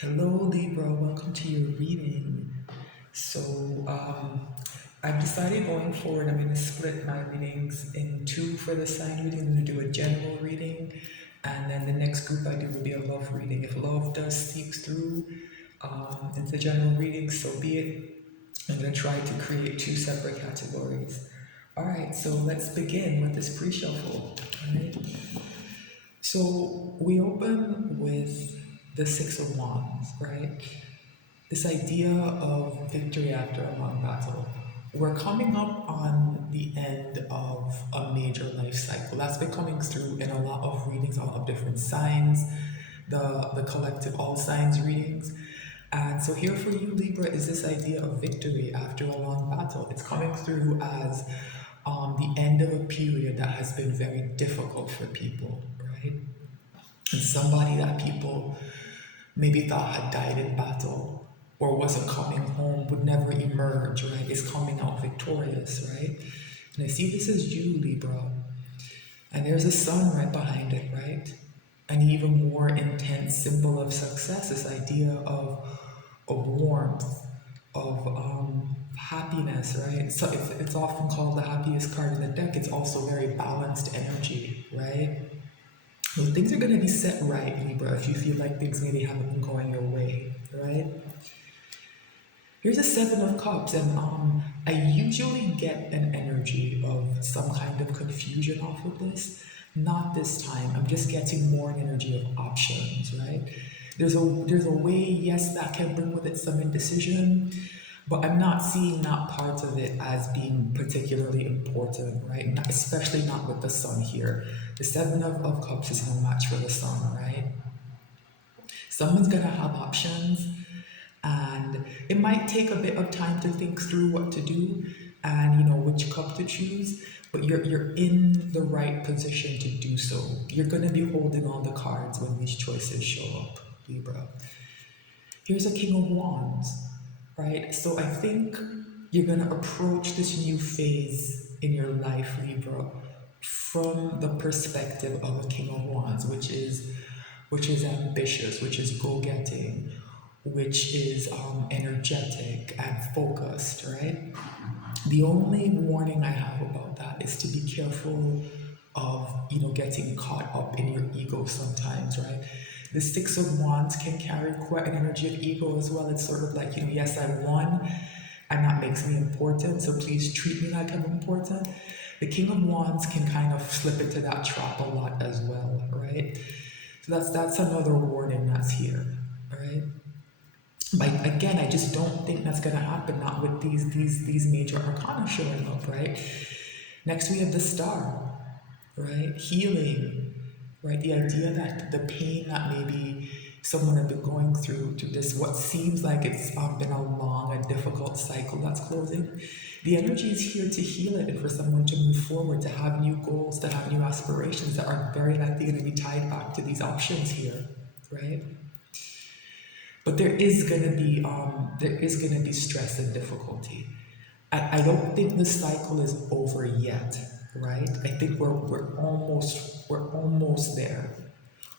Hello, Libra. Welcome to your reading. So, I've decided going forward, I'm going to split my readings in two for the sign reading. I'm going to do a general reading, and then the next group I do will be a love reading. If love does seep through into general reading, so be it. I'm going to try to create two separate categories. All right, so let's begin with this pre-shuffle. All right. So we open with the Six of Wands, right? This idea of victory after a long battle. We're coming up on the end of a major life cycle. That's been coming through in a lot of readings, a lot of different signs, the collective all signs readings. And so here for you, Libra, is this idea of victory after a long battle. It's coming through as the end of a period that has been very difficult for people, right? And somebody that people maybe thought had died in battle or wasn't coming home, would never emerge, right, is coming out victorious, right? And I see this as you, Libra. And there's a sun right behind it, right? An even more intense symbol of success, this idea of warmth, of happiness, right? So it's often called the happiest card in the deck. It's also very balanced energy, right? So things are going to be set right, Libra, if you feel like things maybe haven't been going your way, right? Here's a Seven of Cups, and I usually get an energy of some kind of confusion off of this. Not this time. I'm just getting more an energy of options, right? There's a way, yes, that can bring with it some indecision, but I'm not seeing that part of it as being particularly important, right? Especially not with the sun here. The Seven of Cups is no match for the sun, right? Someone's gonna have options, and it might take a bit of time to think through what to do and which cup to choose, but you're in the right position to do so. You're going to be holding all the cards when these choices show up, Libra. Here's a King of Wands, right? So I think you're going to approach this new phase in your life, Libra, from the perspective of a King of Wands, which is ambitious, which is go-getting, which is energetic and focused, right? The only warning I have about that is to be careful of getting caught up in your ego sometimes, right? The Six of Wands can carry quite an energy of ego as well. It's sort of like, yes, I won, and that makes me important, so please treat me like I'm important. The King of Wands can kind of slip into that trap a lot as well, right? So that's another warning that's here, all right? But again, I just don't think that's going to happen, not with these major arcana showing up, right? Next, we have the Star, right? Healing, right? The idea that the pain that maybe someone had been going through to this, what seems like it's been a long and difficult cycle that's closing. The energy is here to heal it and for someone to move forward, to have new goals, to have new aspirations that are very likely going to be tied back to these options here, right? But there is gonna be stress and difficulty. I don't think the cycle is over yet, right? I think we're almost there.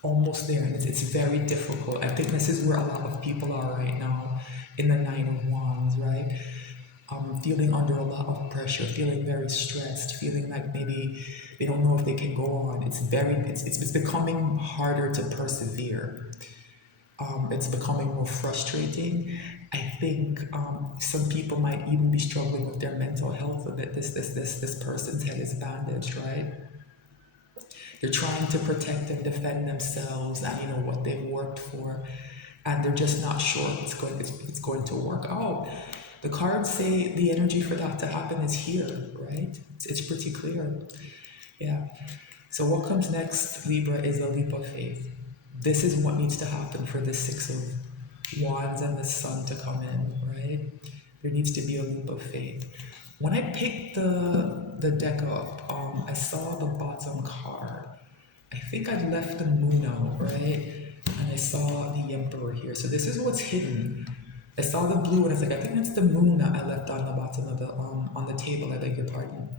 Almost there. And it's very difficult. I think this is where a lot of people are right now in the Nine of Wands, right? Feeling under a lot of pressure, feeling very stressed, feeling like maybe they don't know if they can go on. It's becoming harder to persevere. It's becoming more frustrating. I think some people might even be struggling with their mental health a bit. This person's head is bandaged, right? They're trying to protect and defend themselves and what they've worked for, and they're just not sure it's going to work out. The cards say the energy for that to happen is here, right? It's pretty clear. Yeah. So what comes next, Libra, is a leap of faith. This is what needs to happen for the Six of Wands and the Sun to come in, right? There needs to be a leap of faith. When I picked the deck up, I saw the bottom card. I think I left the moon out, right? And I saw the Emperor here. So this is what's hidden. I saw the blue and I was like, I think that's the moon that I left on the bottom of the on the table. I beg your pardon.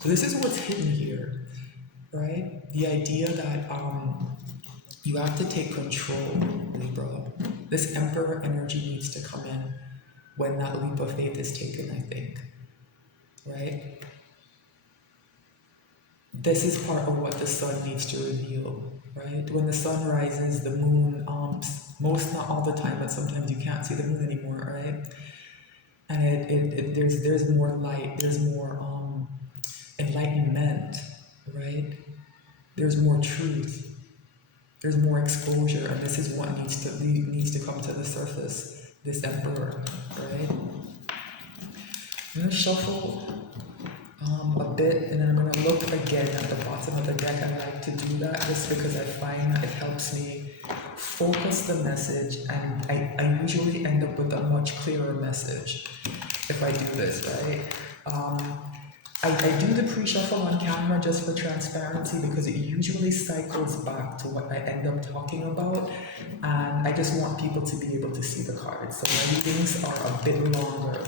So this is what's hidden here, right? The idea that you have to take control, Libra. This emperor energy needs to come in when that leap of faith is taken, I think, right? This is part of what the sun needs to reveal, right? When the sun rises, the moon, most, not all the time, but sometimes you can't see the moon anymore, right? And there's more light, there's more enlightenment, right? There's more truth, there's more exposure, and this is what needs to come to the surface. This emperor, right? I'm gonna shuffle a bit, and then I'm gonna look again at the bottom of the deck. I like to do that just because I find that it helps me focus the message, and I usually end up with a much clearer message if I do this, right? I do the pre-shuffle on camera just for transparency because it usually cycles back to what I end up talking about, and I just want people to be able to see the cards. So my readings are a bit longer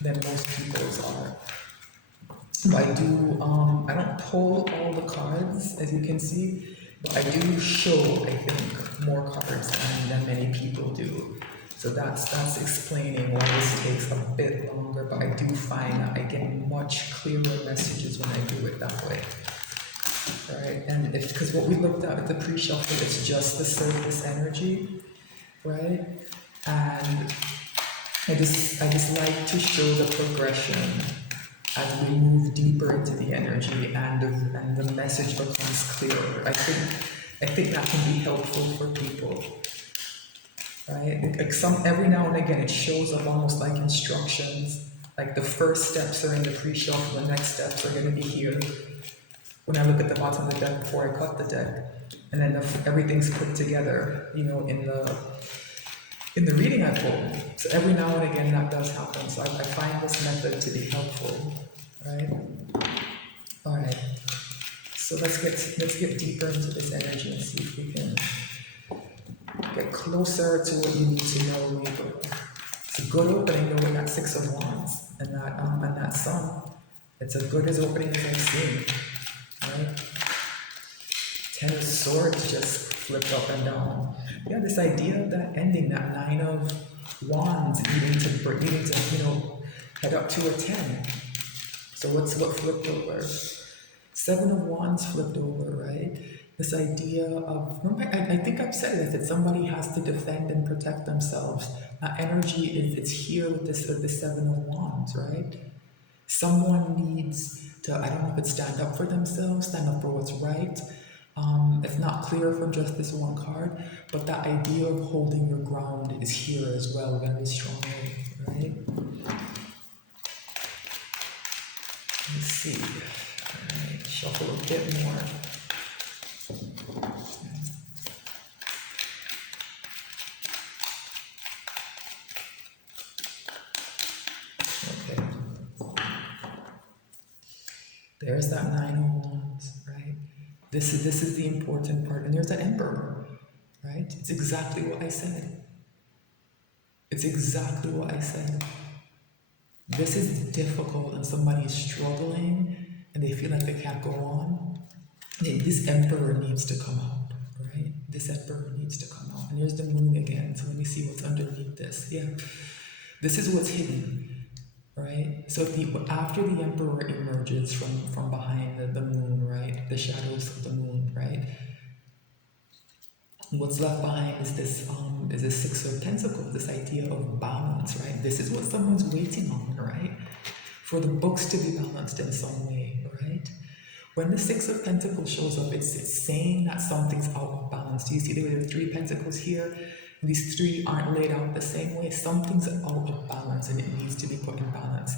than most people's are. So I do, I don't pull all the cards, as you can see, but I do show, I think, more cards than many people do. So that's explaining why this takes a bit longer, but I do find that I get much clearer messages when I do it that way. Right? And because what we looked at the pre-shuffle is just the surface energy, right? And I just like to show the progression as we move deeper into the energy and the message becomes clearer. I think that can be helpful for people, right? Like every now and again it shows up almost like instructions. Like the first steps are in the pre-shuffle, the next steps are going to be here. When I look at the bottom of the deck before I cut the deck, and then everything's put together, you know, in the reading I pull. So every now and again that does happen. So I find this method to be helpful, right? All right. So let's get deeper into this energy and see if we can get closer to what you need to know, Libra. It's a good opening though with that Six of Wands and that Sun. It's as good as opening as I've seen, right? Ten of Swords just flipped up and down. Yeah, this idea of that ending, that Nine of Wands needing to, you know, head up to a 10. So what flipped over? Seven of Wands flipped over, right? This idea of, remember, I think I've said it, that somebody has to defend and protect themselves. That energy it's here with this Seven of Wands, right? Someone needs to, I don't know if it's stand up for themselves, stand up for what's right. It's not clear from just this one card, but that idea of holding your ground is here as well, very strongly, right? Let's see. All right, shuffle a bit more. Okay. There's that Nine of Wands, right? This is the important part. And there's the Emperor, right? It's exactly what I said. It's exactly what I said. This is difficult and somebody is struggling and they feel like they can't go on. This Emperor needs to come out, right? This Emperor needs to come out. And here's the Moon again. So let me see what's underneath this. Yeah. This is what's hidden. Right? So after the Emperor emerges from behind the moon, right? The shadows of the moon, right? What's left behind is this Six of Pentacles, this idea of balance, right? This is what someone's waiting on, right? For the books to be balanced in some way, right? When the Six of Pentacles shows up, it's saying that something's out of balance. Do you see there are three pentacles here? These three aren't laid out the same way. Something's out of balance and it needs to be put in balance.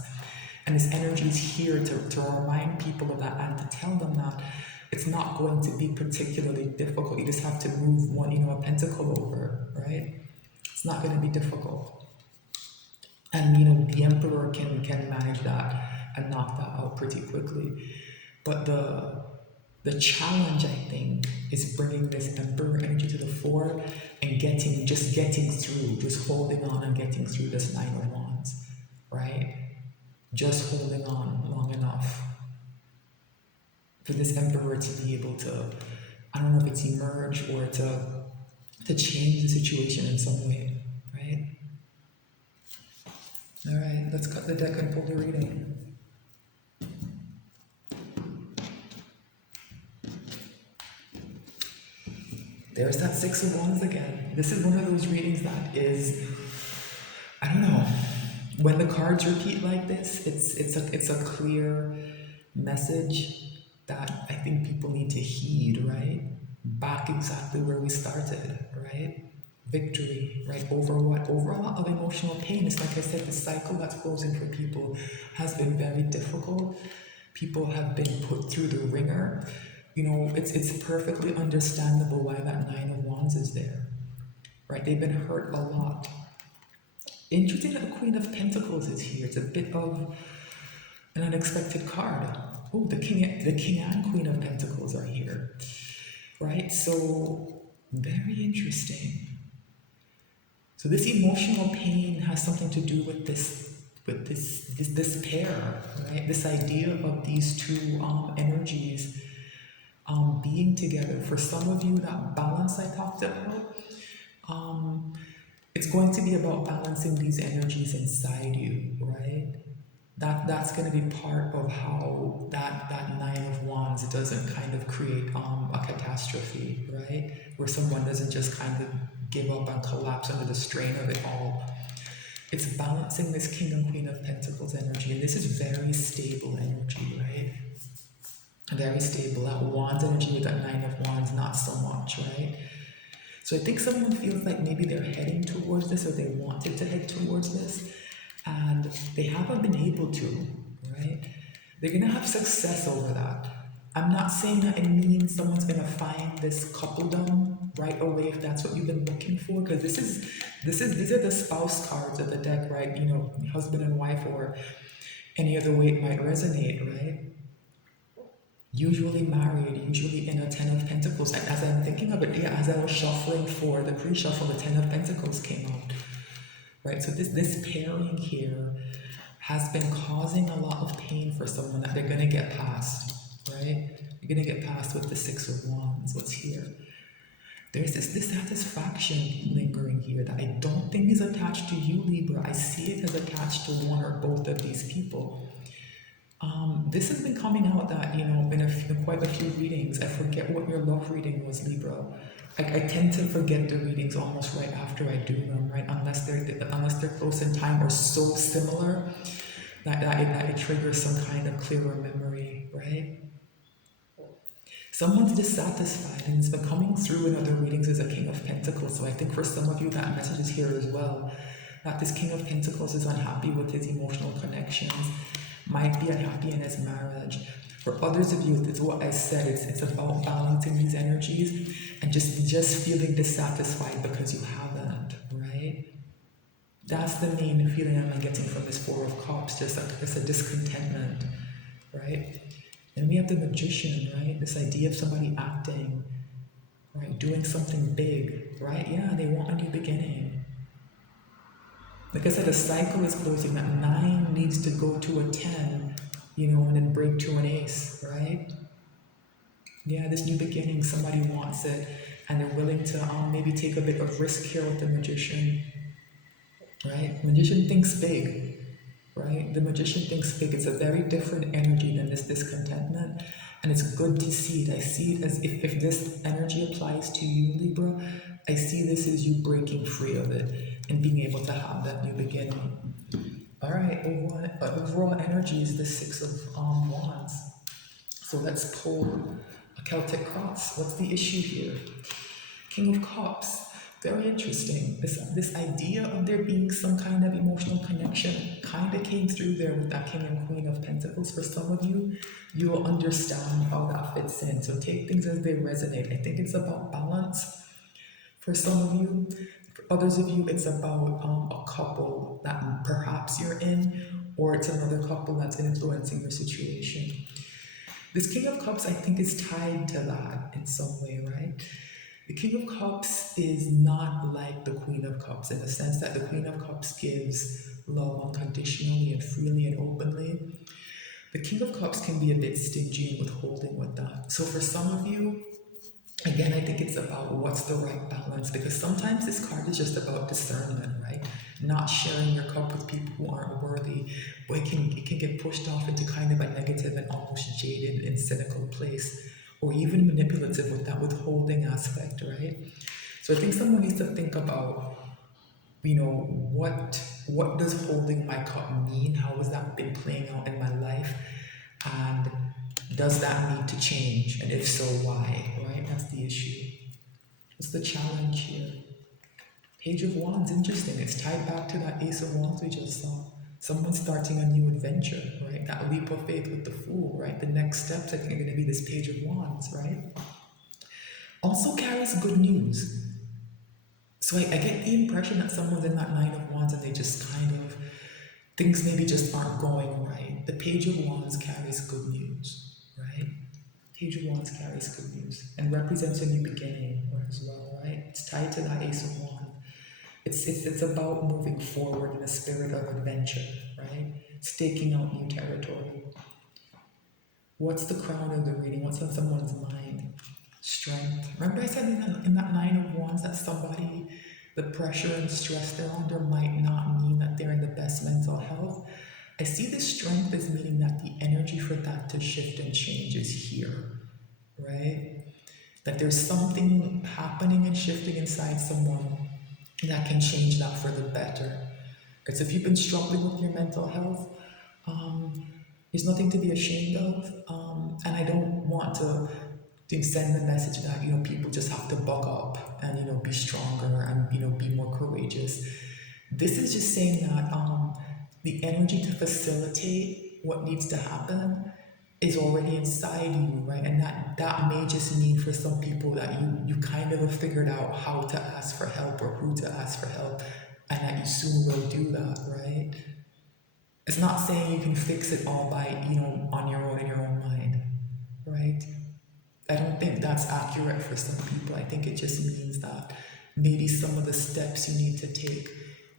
And this energy is here to remind people of that and to tell them that it's not going to be particularly difficult. You just have to move one, a pentacle over, right? It's not going to be difficult. And, the Emperor can manage that and knock that out pretty quickly. But the challenge, I think, is bringing this Emperor energy to the fore and getting through, just holding on and getting through this Nine of Wands, right? Just holding on long enough for this Emperor to be able to, I don't know if it's emerge or to change the situation in some way. let's cut the deck and pull the reading. There's that Six of Wands again. This is one of those readings that is, I don't know, when the cards repeat like this, it's a clear message that I think people need to heed, right? Back exactly where we started, right? Victory, right? Over what? Over a lot of emotional pain. It's like I said, the cycle that's closing for people has been very difficult. People have been put through the ringer. You know, it's perfectly understandable why that Nine of Wands is there, right? They've been hurt a lot. Interesting that the Queen of Pentacles is here. It's a bit of an unexpected card. Oh, the King and Queen of Pentacles are here, right? So very interesting. So this emotional pain has something to do with this pair, right? This idea of these two energies being together. For some of you, that balance I talked about, it's going to be about balancing these energies inside you, right? That's going to be part of how that Nine of Wands doesn't kind of create a catastrophe, right? Where someone doesn't just kind of give up and collapse under the strain of it all. It's balancing this King and Queen of Pentacles energy, and this is very stable energy, right? Very stable. That Wands energy with that Nine of Wands, not so much, right? So I think someone feels like maybe they're heading towards this, or they wanted to head towards this, and they haven't been able to, right? They're gonna have success over that. I'm not saying that it means someone's gonna find this coupledom right away if that's what you've been looking for, because these are the spouse cards of the deck, right? You know, husband and wife, or any other way it might resonate, right? Usually married, usually in a Ten of Pentacles. And as I'm thinking of it, yeah, as I was shuffling for the pre-shuffle, the Ten of Pentacles came out, right? So this pairing here has been causing a lot of pain for someone that they're gonna get past, right? You're gonna get past with the Six of Wands. What's here? There's this dissatisfaction lingering here that I don't think is attached to you, Libra. I see it as attached to one or both of these people. This has been coming out that, you know, in quite a few readings. I forget what your love reading was, Libra. I tend to forget the readings almost right after I do them, right? Unless they're close in time or so similar that it triggers some kind of clearer memory, right? Someone's dissatisfied, and it's been coming through in other readings as a King of Pentacles. So I think for some of you that message is here as well. That this King of Pentacles is unhappy with his emotional connections, might be unhappy in his marriage. For others of you, it's what I said, it's about balancing these energies and just feeling dissatisfied because you haven't, right? That's the main feeling I'm getting from this Four of Cups, just a discontentment, right? And we have the Magician, right? This idea of somebody acting, right? Doing something big, right? Yeah, they want a new beginning. Like I said, a cycle is closing. That 9 needs to go to a 10, you know, and then break to an ace, right? Yeah, this new beginning, somebody wants it, and they're willing to maybe take a bit of risk here with the Magician, right? Magician thinks big, right? The Magician thinks big. It's a very different energy than this discontentment, and it's good to see it. I see it as if this energy applies to you, Libra, I see this as you breaking free of it and being able to have that new beginning. All right, overall energy is the Six of Wands. So let's pull a Celtic cross. What's the issue here? King of Cups. Very interesting. This idea of there being some kind of emotional connection kind of came through there with that King and Queen of Pentacles. For some of you, you will understand how that fits in. So take things as they resonate. I think it's about balance for some of you. For others of you, it's about a couple that perhaps you're in, or it's another couple that's influencing your situation. This King of Cups, I think, is tied to that in some way, right? The King of Cups is not like the Queen of Cups in the sense that the Queen of Cups gives love unconditionally and freely and openly. The King of Cups can be a bit stingy and withholding with that. So for some of you, again, I think it's about what's the right balance, because sometimes this card is just about discernment, right? not sharing your cup with people who aren't worthy, but it can get pushed off into kind of a negative and almost jaded and cynical place, or even manipulative with that withholding aspect, right? So I think someone needs to think about, what does holding my cup mean? How has that been playing out in my life? And does that need to change? And if so, why? Right? That's the issue. What's the challenge here? Page of Wands, interesting. It's tied back to that Ace of Wands we just saw. Someone starting a new adventure, right? That leap of faith with the Fool, right? The next steps, I think, are going to be this Page of Wands, right? Also carries good news. So I get the impression that someone's in that Nine of Wands and they just kind of, things maybe just aren't going right. The Page of Wands carries good news, right? Page of Wands carries good news and represents a new beginning as well, right? It's tied to that Ace of Wands. It's about moving forward in a spirit of adventure, right? Staking out new territory. What's the crown of the reading? What's on someone's mind? Strength. Remember I said in that Nine of Wands that somebody, the pressure and stress they're under might not mean that they're in the best mental health. I see the strength as meaning that the energy for that to shift and change is here, right? That there's something happening and shifting inside someone that can change that for the better. Right? So if you've been struggling with your mental health, there's nothing to be ashamed of. And I don't want to send the message that, people just have to buck up and, be stronger and, be more courageous. This is just saying that the energy to facilitate what needs to happen is already inside you, right? And that may just mean for some people that you kind of have figured out how to ask for help or who to ask for help, and that you soon will do that, right? It's not saying you can fix it all by, on your own in your own mind, right? I don't think that's accurate for some people. I think it just means that maybe some of the steps you need to take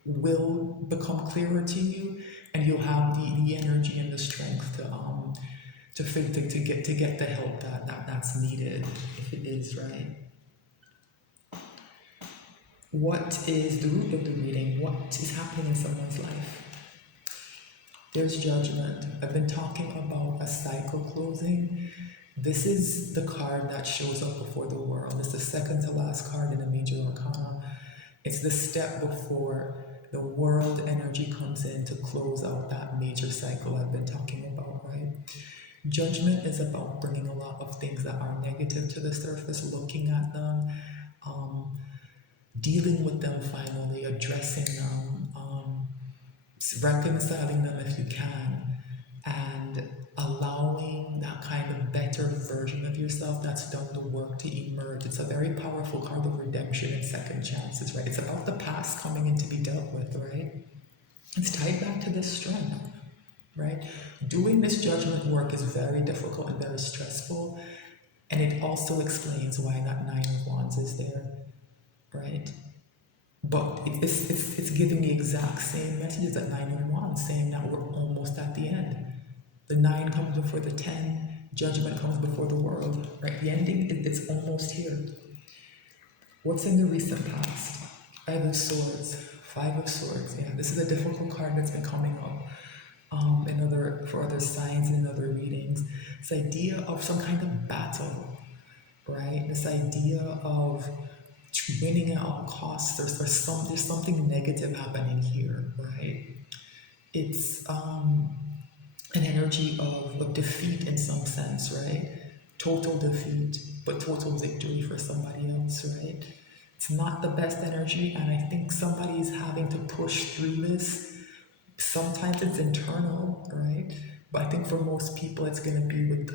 will become clearer to you, and you'll have the energy and the strength to get the help that's needed, if it is, right? What is the root of the reading? What is happening in someone's life? There's judgment. I've been talking about a cycle closing. This is the card that shows up before the world. It's the second to last card in the major arcana. It's the step before the world energy comes in to close out that major cycle I've been talking about, right? Judgment is about bringing a lot of things that are negative to the surface, looking at them, dealing with them finally, addressing them, reconciling them if you can, and allowing that kind of better version of yourself that's done the work to emerge. It's a very powerful card of redemption and second chances, right? It's about the past coming in to be dealt with, right? It's tied back to this strength, right? Doing this judgment work is very difficult and very stressful, and it also explains why that Nine of Wands is there, right? But it's giving the exact same message as that Nine of Wands, saying that we're almost at the end. The 9 comes before the 10, judgment comes before the world, right? The ending, it's almost here. What's in the recent past? Five of Swords, yeah. This is a difficult card that's been coming up for other signs and in other readings. This idea of some kind of battle, right? This idea of winning at all costs. There's something negative happening here, right? It's an energy of defeat in some sense, right? Total defeat, but total victory for somebody else, right? It's not the best energy, and I think somebody is having to push through this. Sometimes it's internal, right? But I think for most people, it's going to be with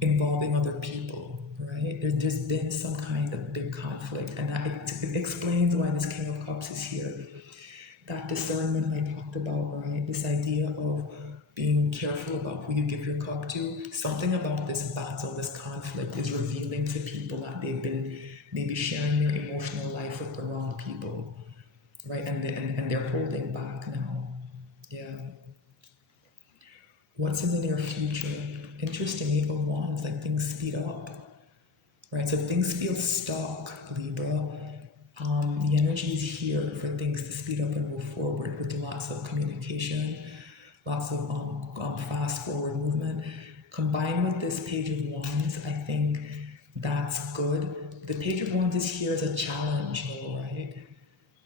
involving other people, right? There's been some kind of big conflict, and it explains why this King of Cups is here. That discernment I talked about, right? This idea of being careful about who you give your cup to. Something about this battle, this conflict is revealing to people that they've been maybe sharing their emotional life with the wrong people, right? And they're holding back now. Yeah. What's in the near future? Interesting, 8 of Wands, like things speed up, right? So if things feel stuck, Libra, The energy is here for things to speed up and move forward with lots of communication, lots of fast forward movement. Combined with this Page of Wands, I think that's good. The Page of Wands is here as a challenge, though, right?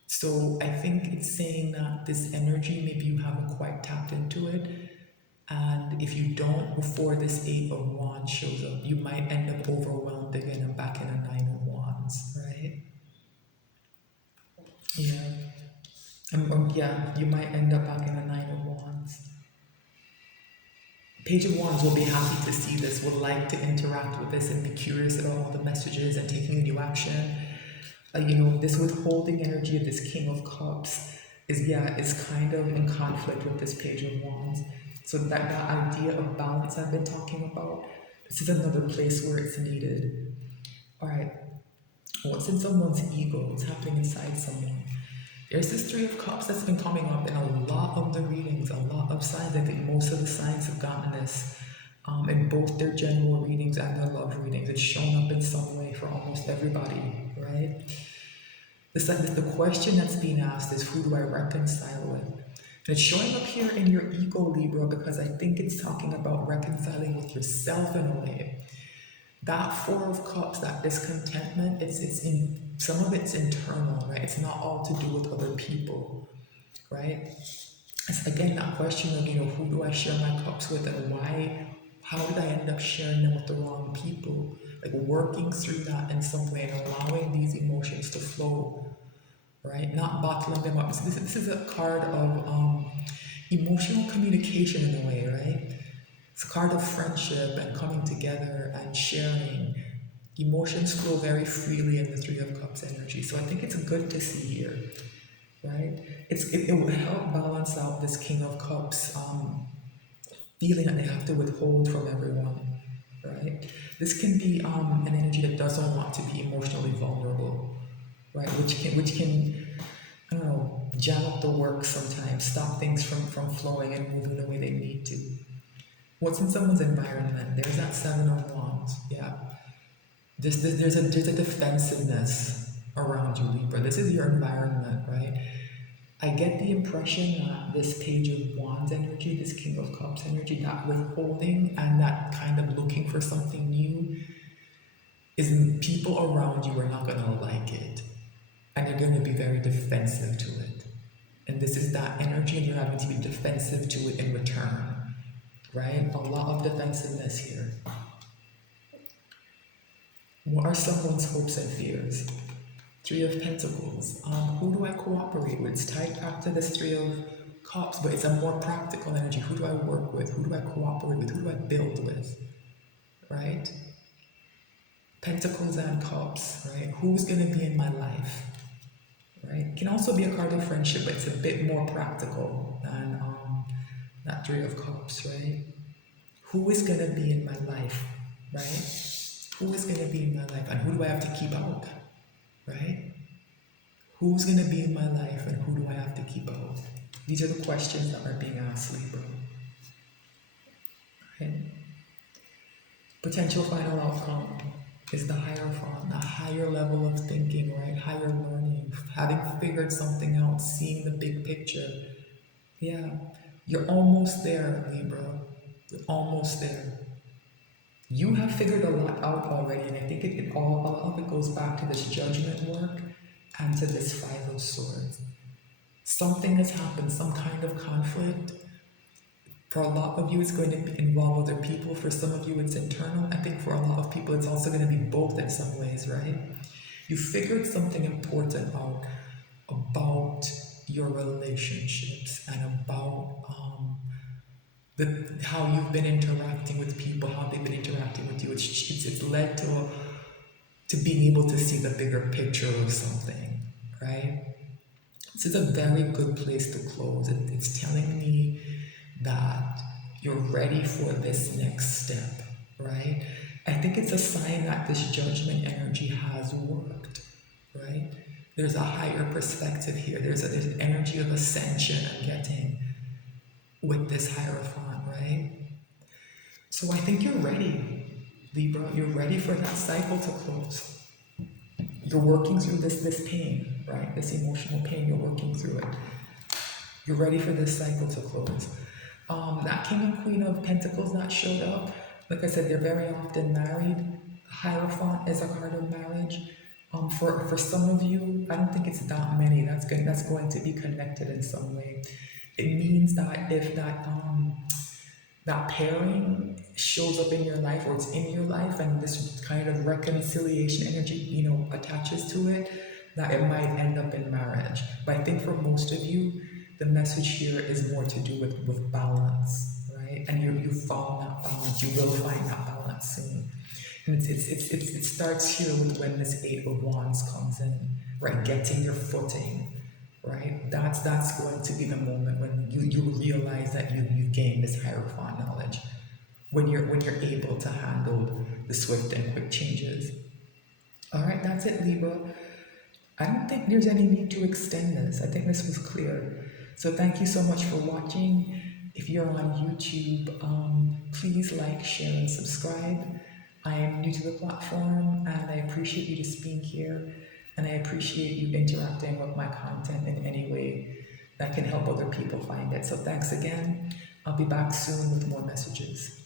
So I think it's saying that this energy, maybe you haven't quite tapped into it. And if you don't, before this Eight of Wands shows up, you might end up overwhelmed again and back in a Nine of Wands, right? Yeah. Yeah, you might end up back in a Nine of Wands. Page of Wands will be happy to see this, would like to interact with this and be curious about all the messages and taking new action. This withholding energy of this King of Cups is kind of in conflict with this Page of Wands. So that idea of balance I've been talking about, this is another place where it's needed. All right, what's in someone's ego? What's happening inside someone? There's this Three of Cups that's been coming up in a lot of the readings, a lot of signs. I think most of the signs have gotten this in both their general readings and their love readings. It's shown up in some way for almost everybody, right? The question that's being asked is, who do I reconcile with? And it's showing up here in your ego, Libra, because I think it's talking about reconciling with yourself in a way. That Four of Cups, that discontentment, it's in some of it's internal, right? It's not all to do with other people, right? It's again that question of, who do I share my cups with and why? How did I end up sharing them with the wrong people? Like working through that in some way and allowing these emotions to flow, right? Not bottling them up. This is a card of emotional communication in a way, right? It's a card of friendship and coming together and sharing. Emotions flow very freely in the Three of Cups energy. So I think it's good to see here, right? It will help balance out this King of Cups feeling that they have to withhold from everyone, right? This can be an energy that doesn't want to be emotionally vulnerable, right? Which can I don't know, jam up the work sometimes, stop things from flowing and moving the way they need to. What's in someone's environment? There's that Seven of Wands. Yeah. There's a defensiveness around you, Libra. This is your environment, right? I get the impression that this Page of Wands energy, this King of Cups energy, that withholding and that kind of looking for something new is people around you are not going to like it. And they're going to be very defensive to it. And this is that energy, and you're having to be defensive to it in return, right? A lot of defensiveness here. What are someone's hopes and fears? Three of Pentacles. Who do I cooperate with? It's tied back to this Three of Cups, but it's a more practical energy. Who do I work with? Who do I cooperate with? Who do I build with? Right? Pentacles and Cups, right? Who's going to be in my life? Right? It can also be a card of friendship, but it's a bit more practical than that Three of Cups, right? Who is going to be in my life, right? Who is going to be in my life, and who do I have to keep out, right? Who's going to be in my life, and who do I have to keep out? These are the questions that are being asked, Libra. Right? Potential final outcome is the Hierophant, a higher level of thinking, right? Higher learning, having figured something out, seeing the big picture. Yeah, you're almost there, Libra. You're almost there. You have figured a lot out already, and I think a lot of it goes back to this judgment work and to this Five of Swords. Something has happened, some kind of conflict. For a lot of you, it's going to involve other people. For some of you, it's internal. I think for a lot of people, it's also going to be both in some ways, right? You figured something important out about your relationships and about how you've been interacting with people, how they've been interacting with you. It's led to being able to see the bigger picture of something, right? This is a very good place to close. It's telling me that you're ready for this next step, right? I think it's a sign that this judgment energy has worked, right? There's a higher perspective here. There's an energy of ascension I'm getting with this Hierophant, right? So I think you're ready, Libra. You're ready for that cycle to close. you're working through this pain, right? This emotional pain, you're working through it. You're ready for this cycle to close. That King and Queen of Pentacles that showed up, like I said, they're very often married. Hierophant is a card of marriage. For some of you, I don't think it's that many. That's going to be connected in some way. It means that if that pairing shows up in your life or it's in your life and this kind of reconciliation energy, attaches to it, that it might end up in marriage. But I think for most of you, the message here is more to do with balance, right? And you found that balance. You will find that balance soon. And it starts here with when this Eight of Wands comes in, right? Getting your footing, right? That's going to be the moment when you realize that you gain this Hierophant knowledge. When you're able to handle the swift and quick changes. All right, that's it, Libra. I don't think there's any need to extend this. I think this was clear. So thank you so much for watching. If you're on YouTube, please like, share, and subscribe. I am new to the platform and I appreciate you just being here and I appreciate you interacting with my content in any way that can help other people find it. So thanks again. I'll be back soon with more messages.